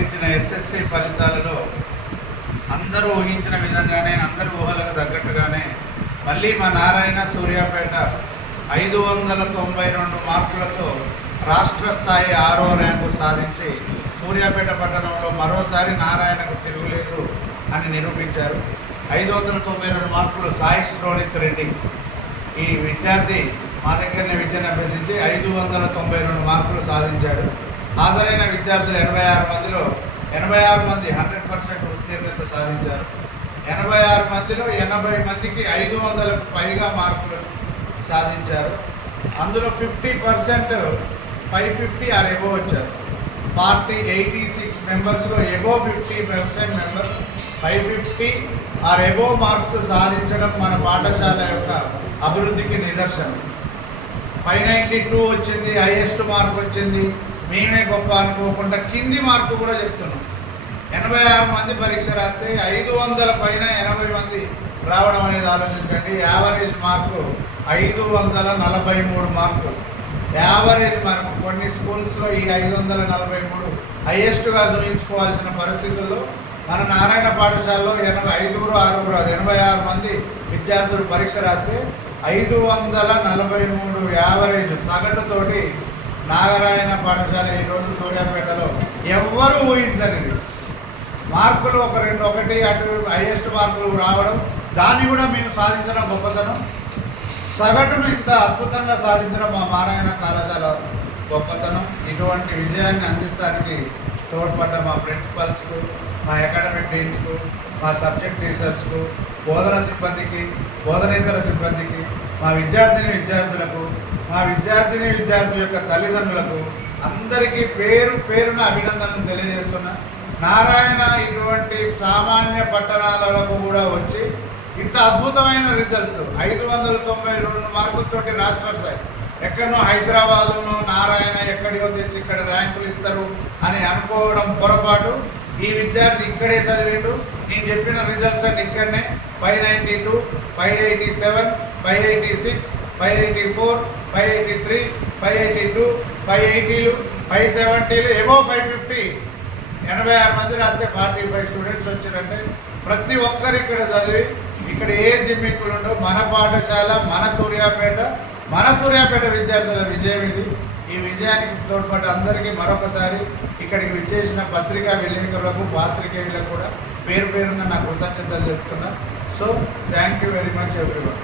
ప్రకటించిన ఎస్ఎస్సి ఫలితాలలో అందరూ ఊహించిన విధంగానే, అందరూ ఊహలకు తగ్గట్టుగానే మళ్ళీ మా నారాయణ సూర్యాపేట 592 మార్కులతో రాష్ట్ర స్థాయి 6వ ర్యాంకు సాధించి సూర్యాపేట పట్టణంలో మరోసారి నారాయణకు తిరుగులేదు అని నిరూపించారు. 592 మార్కులు సాయి శ్రోణిత్ రెడ్డి ఈ విద్యార్థి మా దగ్గరనే విద్యను అభ్యసించి 592 మార్కులు సాధించాడు. హాజరైన విద్యార్థులు 86 మందిలో 86 మంది 100% ఉత్తీర్ణత సాధించారు. 86 మందిలో 80 మందికి 500కు పైగా మార్కులు సాధించారు. అందులో 50% 550 ఆర్ ఎబో వచ్చారు. 86 మెంబర్స్లో above 50% members 550 are above marks సాధించడం మన పాఠశాల యొక్క అభివృద్ధికి నిదర్శనం. 592 వచ్చింది, హైయెస్ట్ మార్క్ వచ్చింది, మేమే గొప్ప అనుకోకుండా కింది మార్కు కూడా చెప్తున్నాం. 86 మంది పరీక్ష రాస్తే 500 పైన 80 మంది రావడం అనేది ఆలోచించండి. యావరేజ్ మార్కు 543 మార్కులు యావరేజ్ మార్కు. కొన్ని స్కూల్స్లో ఈ 543 హైయెస్ట్గా చూపించుకోవాల్సిన పరిస్థితుల్లో మన నారాయణ పాఠశాలలో 5 అది 86 మంది విద్యార్థులు పరీక్ష రాస్తే 543 యావరేజ్ సగటుతోటి నారాయణ పాఠశాల ఈరోజు సూర్యాపేటలో ఎవ్వరూ ఊహించనిది మార్కులు ఒకటి అటు హైయెస్ట్ మార్కులు రావడం, దాన్ని కూడా మేము సాధించడం గొప్పతనం. సగటును ఇంత అద్భుతంగా సాధించడం మా నారాయణ కళాశాల గొప్పతనం. ఇటువంటి విజయాన్ని అందిస్తానికి తోడ్పడ్డ మా ప్రిన్సిపల్స్కు, మా అకాడమిక్ డీన్స్కు, మా సబ్జెక్ట్ టీచర్స్కు, బోధన సిబ్బందికి, బోధనేతర సిబ్బందికి, మా విద్యార్థులకు, మా విద్యార్థుల యొక్క తల్లిదండ్రులకు అందరికీ పేరు పేరున అభినందనలు తెలియజేస్తున్నా. నారాయణ ఇటువంటి సామాన్య పట్టణాలకు కూడా వచ్చి ఇంత అద్భుతమైన రిజల్ట్స్ 592 మార్కులతోటి రాష్ట్ర స్థాయి, ఎక్కడనో హైదరాబాదులో నారాయణ ఎక్కడియో తెచ్చి ఇక్కడ ర్యాంకులు ఇస్తారు అని అనుకోవడం పొరపాటు. ఈ విద్యార్థి ఇక్కడే చదివిండు. నేను చెప్పిన రిజల్ట్స్ అన్ని ఇక్కడనే 592, 587, 586, 584, 583, 582, 580, 570, ఎబో 550, 86 మంది రాస్తే 45 స్టూడెంట్స్ వచ్చారంటే ప్రతి ఒక్కరు ఇక్కడ చదివి ఇక్కడ ఏ జిమ్మిక్కులు ఉండవు. మన పాఠశాల, మన సూర్యాపేట విద్యార్థుల విజయం ఇది. ఈ విజయానికి తోడ్పడ్డ అందరికీ మరొకసారి ఇక్కడికి విచ్చేసిన పత్రికా విలేకరులకు, పాత్రికేయులకు కూడా పేరు పేరున నా కృతజ్ఞతలు చెప్తున్నా. So thank you very much everyone.